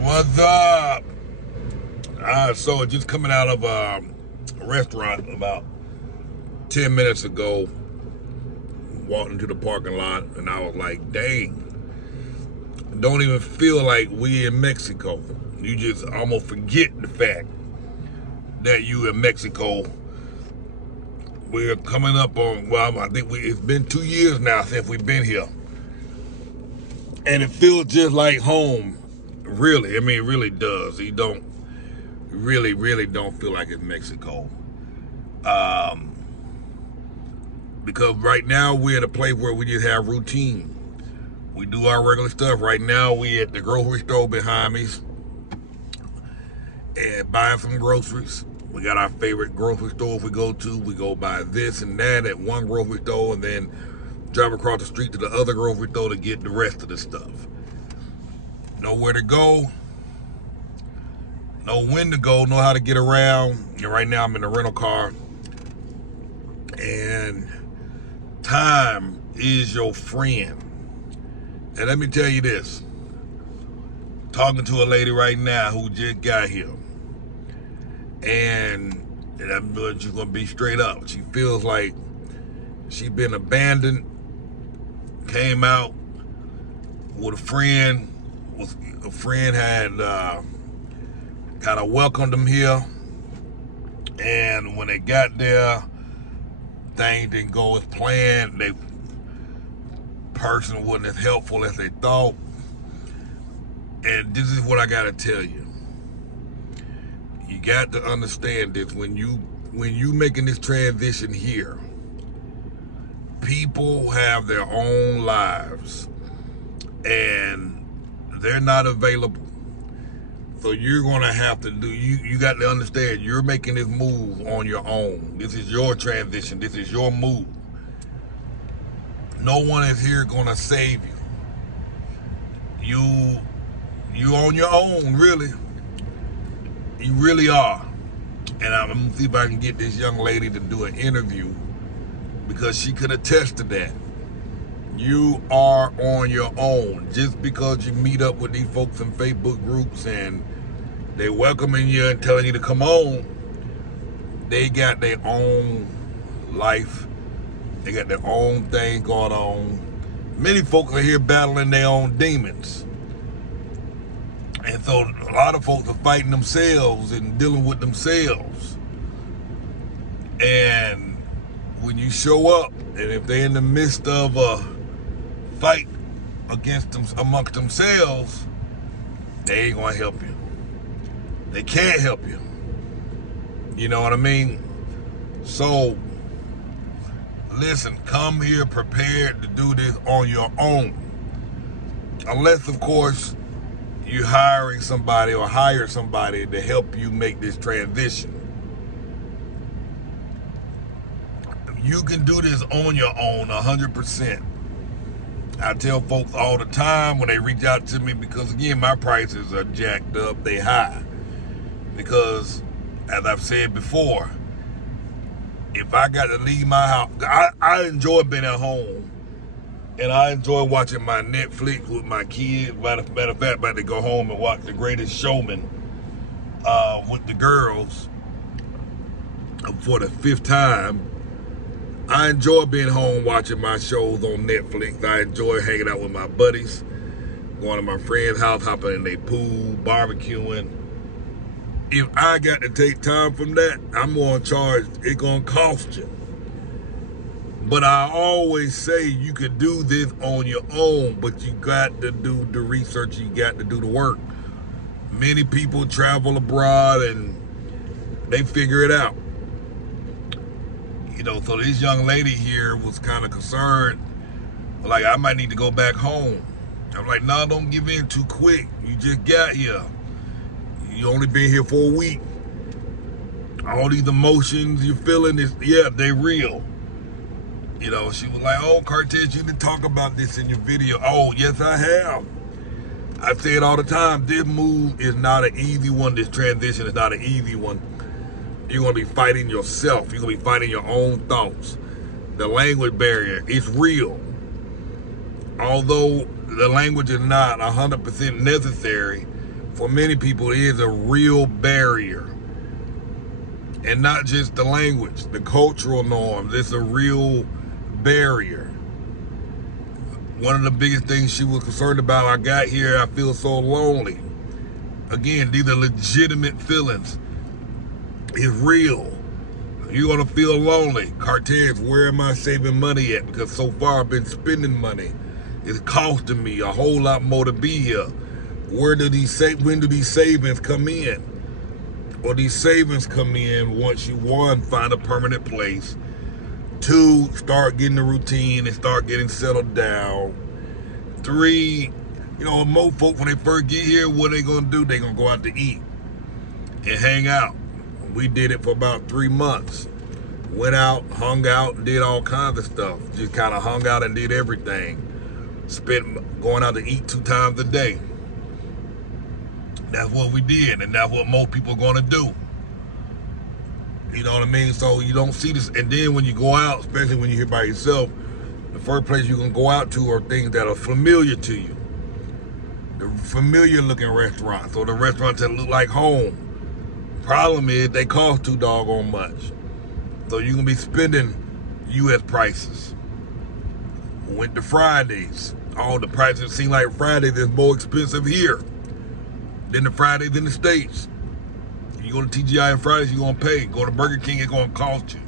What's up? So just coming out of a restaurant about 10 minutes ago, walked into the parking lot, and I was like, dang, don't even feel like we in Mexico. You just almost forget the fact that you in Mexico. We're coming up on, well, I think it's been 2 years now since we've been here. And it feels just like home. Really, I mean, it really does. You don't really don't feel like it's Mexico. Because right now we're at a place where we just have routine. We do our regular stuff. Right now we at the grocery store behind me and buying some groceries. We got our favorite grocery stores we go to. We go buy this and that at one grocery store and then drive across the street to the other grocery store to get the rest of the stuff. Know where to go, know when to go, know how to get around. And right now I'm in a rental car, and time is your friend. And let me tell you this, talking to a lady right now who just got here, and I'm just gonna be straight up. She feels like she's been abandoned, came out with a friend, had kind of welcomed them here, and when they got there, things didn't go as planned. The person wasn't as helpful as they thought. And this is what I gotta tell you. You got to understand this. When you making this transition here, people have their own lives and they're not available. So you're gonna have to do, you got to understand, you're making this move on your own. This is your transition, this is your move. No one is here gonna save you. You on your own, really. You really are. And I'm gonna see if I can get this young lady to do an interview, because she could attest to that. You are on your own. Just because you meet up with these folks in Facebook groups and they welcoming you and telling you to come on, they got their own life. They got their own thing going on. Many folks are here battling their own demons. And so a lot of folks are fighting themselves and dealing with themselves. And when you show up, and if they're in the midst of a fight amongst themselves, they ain't gonna help you. They can't help you. You know what I mean? So, listen, come here prepared to do this on your own. Unless, of course, you're hiring somebody or hire somebody to help you make this transition. You can do this on your own 100%. I tell folks all the time when they reach out to me, because again, my prices are jacked up, they high. Because, as I've said before, if I got to leave my house, I enjoy being at home. And I enjoy watching my Netflix with my kids. Matter of fact, I'm about to go home and watch The Greatest Showman with the girls for the 5th time. I enjoy being home watching my shows on Netflix. I enjoy hanging out with my buddies, going to my friend's house, hopping in their pool, barbecuing. If I got to take time from that, I'm going to charge. It's going to cost you. But I always say you could do this on your own, but you got to do the research, you got to do the work. Many people travel abroad and they figure it out. You know, so this young lady here was kind of concerned, like, I might need to go back home. I'm like, no, don't give in too quick. You just got here. You only been here for a week. All these emotions you're feeling, they real. You know, she was like, oh, Cortez, you didn't talk about this in your video. Oh, yes, I have. I say it all the time. This move is not an easy one. This transition is not an easy one. You're going to be fighting yourself. You're going to be fighting your own thoughts. The language barrier is real. Although the language is not 100% necessary for many people is a real barrier. And not just the language, the cultural norms. It's a real barrier. One of the biggest things she was concerned about, I got here, I feel so lonely. Again, these are legitimate feelings. It's real. You're going to feel lonely. Cartez, where am I saving money at? Because so far I've been spending money. It's costing me a whole lot more to be here. When do these savings come in? Or these savings come in once you, one, find a permanent place. Two, start getting the routine and start getting settled down. Three, most folks, when they first get here, what they going to do? They going to go out to eat and hang out. We did it for about 3 months. Went out, hung out, and did all kinds of stuff. Just kind of hung out and did everything. Spent going out to eat 2 times a day. That's what we did, and that's what most people are going to do. You know what I mean? So you don't see this. And then when you go out, especially when you're here by yourself, the first place you can go out to are things that are familiar to you. The familiar looking restaurants, or the restaurants that look like home. Problem is, they cost too doggone much. So you're going to be spending U.S. prices. Went to Fridays. All the prices seem like Fridays is more expensive here than the Fridays in the States. You go to TGI on Fridays, you're going to pay. Go to Burger King, it's going to cost you.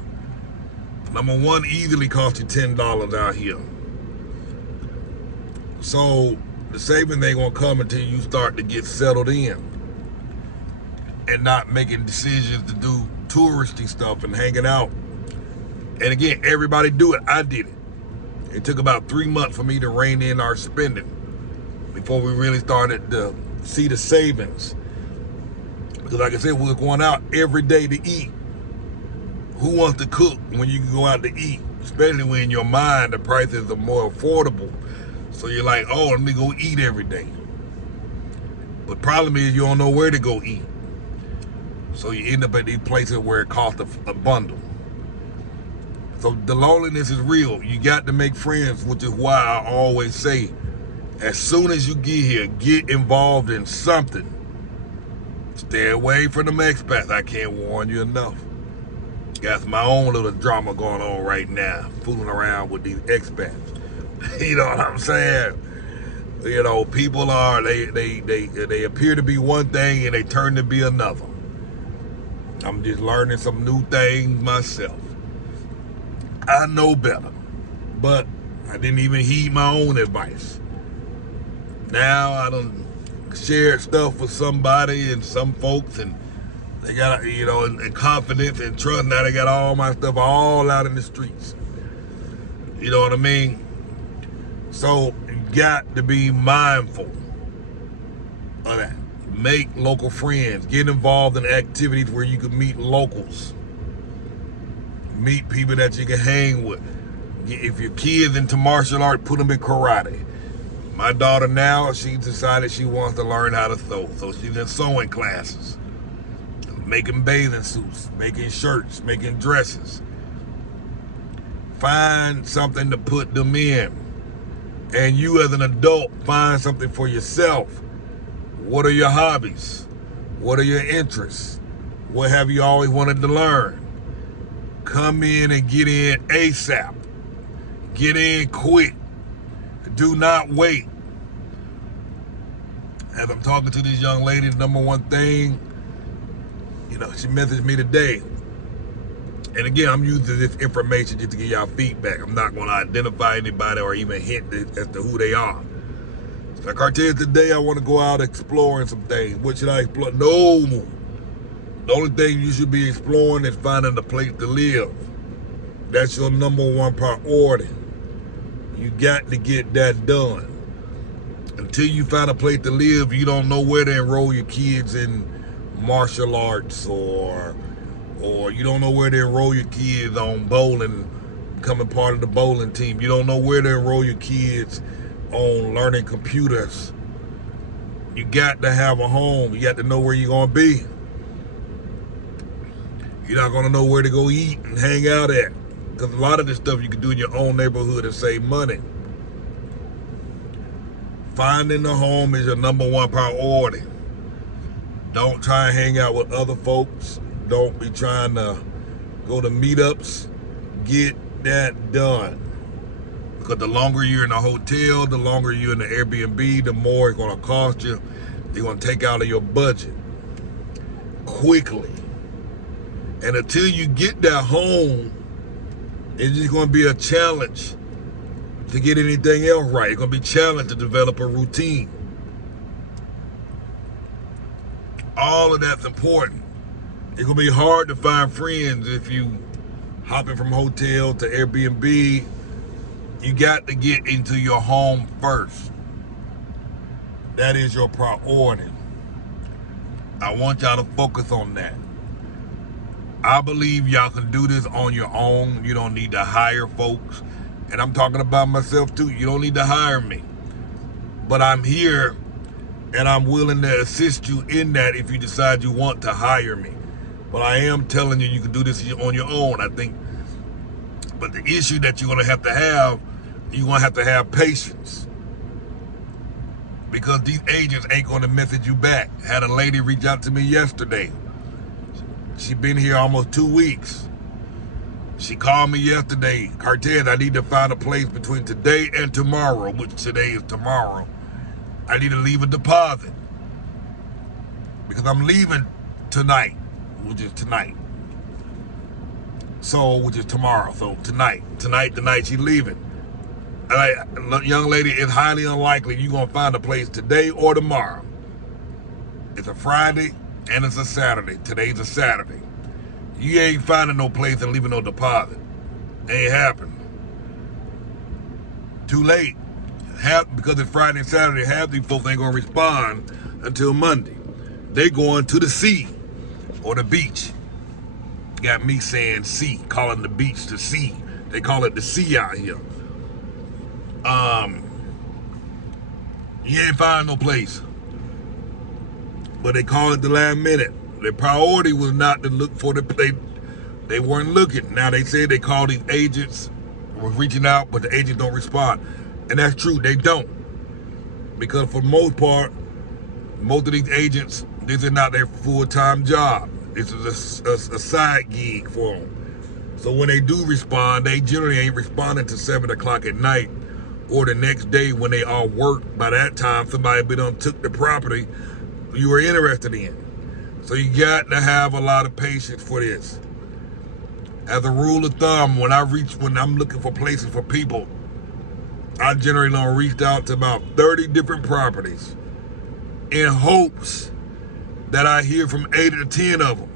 Number one, easily cost you $10 out here. So the savings ain't going to come until you start to get settled in and not making decisions to do touristy stuff and hanging out. And again, everybody do it. I did it. It took about 3 months for me to rein in our spending before we really started to see the savings. Because like I said, we were going out every day to eat. Who wants to cook when you can go out to eat? Especially when in your mind the prices are more affordable. So you're like, oh, let me go eat every day. But problem is you don't know where to go eat. So you end up at these places where it costs a bundle. So the loneliness is real. You got to make friends, which is why I always say, as soon as you get here, get involved in something. Stay away from them expats. I can't warn you enough. Got my own little drama going on right now, fooling around with these expats. You know what I'm saying? People are, they appear to be one thing and they turn to be another. I'm just learning some new things myself. I know better, but I didn't even heed my own advice. Now I done shared stuff with somebody and some folks, and they got, and confidence and trust. Now they got all my stuff all out in the streets. You know what I mean? So you got to be mindful of that. Make local friends. Get involved in activities where you can meet locals. Meet people that you can hang with. If your kid's into martial art, put them in karate. My daughter now, she decided she wants to learn how to sew. So she's in sewing classes. Making bathing suits, making shirts, making dresses. Find something to put them in. And you as an adult, find something for yourself. What are your hobbies? What are your interests? What have you always wanted to learn? Come in and get in ASAP. Get in quick. Do not wait. As I'm talking to this young lady, the number one thing, she messaged me today. And again, I'm using this information just to give y'all feedback. I'm not going to identify anybody or even hint as to who they are. Like Cartez, today I want to go out exploring some things. What should I explore? No. The only thing you should be exploring is finding a place to live. That's your number one priority. You got to get that done. Until you find a place to live, you don't know where to enroll your kids in martial arts, or you don't know where to enroll your kids on bowling, becoming part of the bowling team. You don't know where to enroll your kids on learning computers. You got to have a home. You got to know where you're going to be. You're not going to know where to go eat and hang out at, because a lot of this stuff you can do in your own neighborhood and save money. Finding a home is your number one priority. Don't try and hang out with other folks. Don't be trying to go to meetups. Get that done. Because the longer you're in a hotel, the longer you're in the Airbnb, the more it's going to cost you. They're going to take out of your budget quickly. And until you get that home, it's just going to be a challenge to get anything else right. It's going to be a challenge to develop a routine. All of that's important. It's going to be hard to find friends if you hopping from hotel to Airbnb. You got to get into your home first. That is your priority. I want y'all to focus on that. I believe y'all can do this on your own. You don't need to hire folks. And I'm talking about myself too. You don't need to hire me. But I'm here and I'm willing to assist you in that if you decide you want to hire me. But I am telling you, you can do this on your own, I think. But the issue that you're going to have, you're going to have patience. Because these agents ain't going to message you back. Had a lady reach out to me yesterday. She been here almost 2 weeks. She called me yesterday. Cortez, I need to find a place between today and tomorrow, which today is tomorrow. I need to leave a deposit. Because I'm leaving tonight, which is tonight. So, which is tomorrow. So tonight she's leaving. Young lady, it's highly unlikely you're going to find a place today or tomorrow. It's a Friday and it's a Saturday. Today's a Saturday. You ain't finding no place and leaving no deposit. Ain't happening. Too late. Because it's Friday and Saturday, half these folks ain't going to respond until Monday. They going to the sea or the beach. Got me saying sea, calling the beach the sea. They call it the sea out here. You ain't find no place. But they call it the last minute. Their priority was not to look for the place. They weren't looking. Now they say they call these agents, were reaching out, but the agents don't respond. And that's true, they don't. Because for the most part, most of these agents, this is not their full-time job. This is a side gig for them. So when they do respond, they generally ain't responding to 7 o'clock at night or the next day when they all work. By that time, somebody been on took the property you were interested in. So you got to have a lot of patience for this. As a rule of thumb, when I'm looking for places for people, I generally don't reach out to about 30 different properties in hopes that I hear from 8 to 10 of them.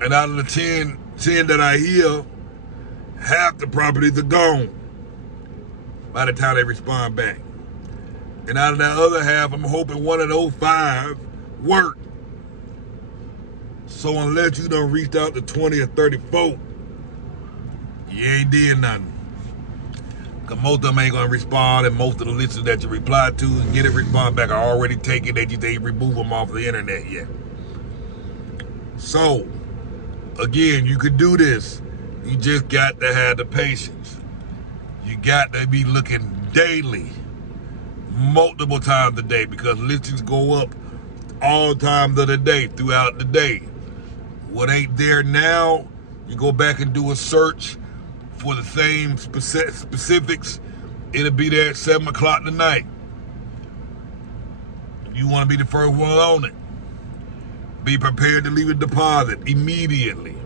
And out of the 10 that I hear, half the properties are gone by the time they respond back. And out of that other half, I'm hoping one of those 5 work. So unless you done reached out to 20 or 30 folk, you ain't did nothing. Because most of them ain't going to respond, and most of the listeners that you reply to and get a response back are already taken. They just ain't remove them off the internet yet. So, again, you could do this. You just got to have the patience. You got to be looking daily, multiple times a day, because listings go up all times of the day, throughout the day. What ain't there now, you go back and do a search for the same specifics, it'll be there at 7 o'clock tonight. You want to be the first one on it. Be prepared to leave a deposit immediately.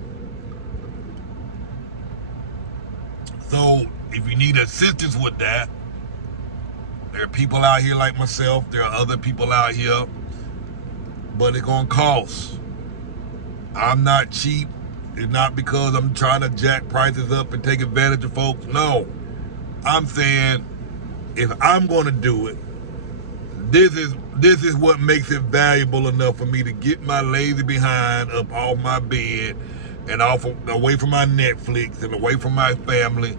So if you need assistance with that, there are people out here like myself, there are other people out here, but it's gonna cost. I'm not cheap. It's not because I'm trying to jack prices up and take advantage of folks. No. I'm saying if I'm going to do it, this is what makes it valuable enough for me to get my lazy behind up off my bed and away from my Netflix and away from my family.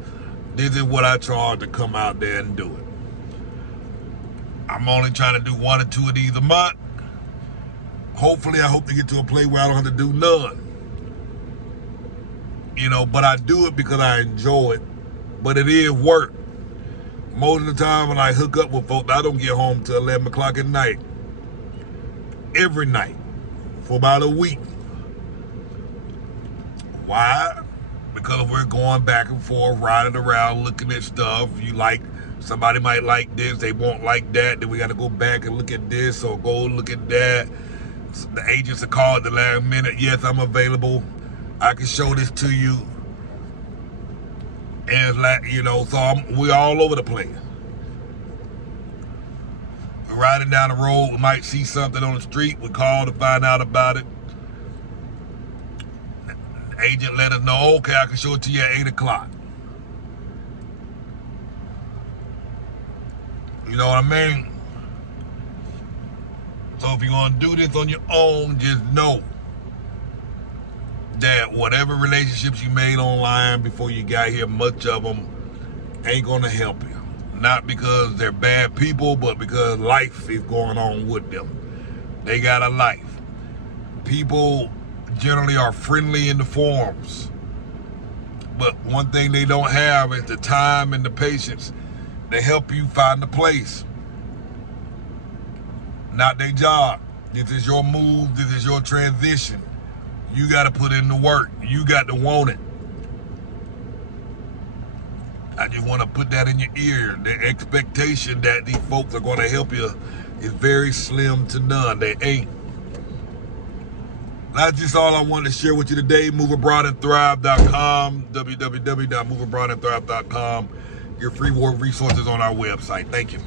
This is what I charge to come out there and do it. I'm only trying to do 1 or 2 of these a month. Hopefully, I hope to get to a place where I don't have to do none. You know, but I do it because I enjoy it. But it is work. Most of the time when I hook up with folks, I don't get home till 11 o'clock at night. every night for about a week. Why? Because we're going back and forth, riding around, looking at stuff. You like, somebody might like this, they won't like that. Then we got to go back and look at this or go look at that. The agents are called at the last minute. Yes, I'm available. I can show this to you. And it's like, you know, so we're all over the place. We're riding down the road, we might see something on the street, we call to find out about it. The agent let us know, okay, I can show it to you at 8 o'clock. You know what I mean? So if you're gonna do this on your own, just know that whatever relationships you made online before you got here, much of them ain't gonna help you. Not because they're bad people, but because life is going on with them. They got a life. People generally are friendly in the forums, but one thing they don't have is the time and the patience to help you find a place. Not their job. This is your move. This is your transition. You got to put in the work. You got to want it. I just want to put that in your ear. The expectation that these folks are going to help you is very slim to none. They ain't. That's just all I wanted to share with you today. MoveAbroadandThrive.com, www.moveabroadandthrive.com. Your free resources on our website. Thank you.